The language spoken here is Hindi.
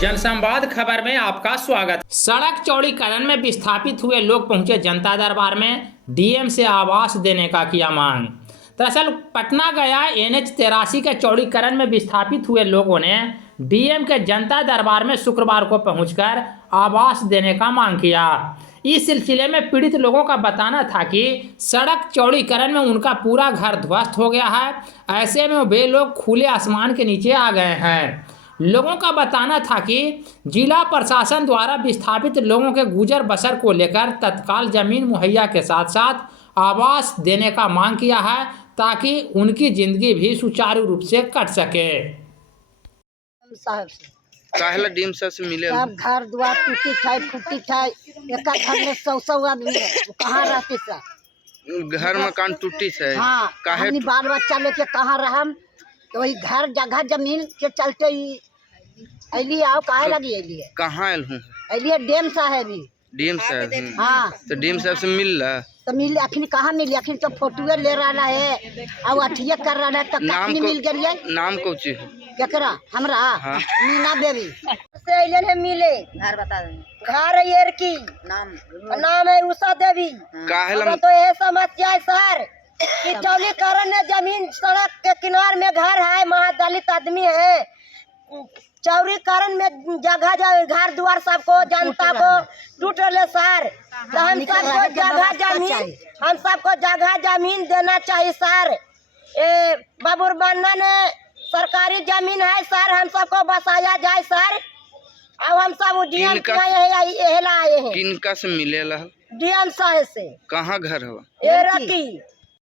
जनसंवाद खबर में आपका स्वागत। सड़क चौड़ीकरण में विस्थापित हुए लोग पहुंचे जनता दरबार में, डीएम से आवास देने का किया मांग। दरअसल पटना गया NH 83 के चौड़ीकरण में विस्थापित हुए लोगों ने डीएम के जनता दरबार में शुक्रवार को पहुंचकर आवास देने का मांग किया। इस सिलसिले में पीड़ित लोगों का बताना था कि सड़क चौड़ीकरण में उनका पूरा घर ध्वस्त हो गया है। ऐसे में वे लोग खुले आसमान के नीचे आ गए हैं। लोगों का बताना था कि जिला प्रशासन द्वारा विस्थापित लोगों के गुजर बसर को लेकर तत्काल जमीन मुहैया के साथ साथ आवास देने का मांग किया है, ताकि उनकी जिंदगी भी सुचारू रूप से कट सके। साहब से काहेला डीएम साहब से मिले? सब घर द्वार टूटी ठाई फूटी ठाई, एक घर में 100 आदमी है, वो कहाँ रहते सर? घर मकान टूटी है। हाँ, काहे? अपनी बाल बच्चा लेके कहाँ रहम? तो वही घर जगह जमीन के चलते ही अलिए आओ काहे लगी अलिए? कहाँ आयल हूँ? अलिए डीएम साहब ही। डीएम साहब? हाँ, तो डीएम साहब से मिल रहा? तो मिल अखनी कहाँ मिली? अखनी तो फोटोए ले रहा है और अठिए कर रहा है, तो कखनी मिल गई? नाम कौची है? केकरा? हमरा? हाँ। मीना देवी से अइले ने मिले। घर बता दें। घर येर की नाम है उषा देवी। काहेला? तो ये समस्या है सर कि चौड़ीकरण में जमीन सड़क के किनारे में घर है, महादलित आदमी है, चौड़ीकरण में जगह घर द्वार सबको जनता को टूट रहे सर। तो हम सबको जगह जमीन देना चाहिए सर। बाबूर बन्ना ने सरकारी जमीन है सर, हम सबको बसाया जाए सर। अब हम सब डीएम आए हैं। किनका से मिले ला? डीएम साहब से। कहाँ घर हो? एरकी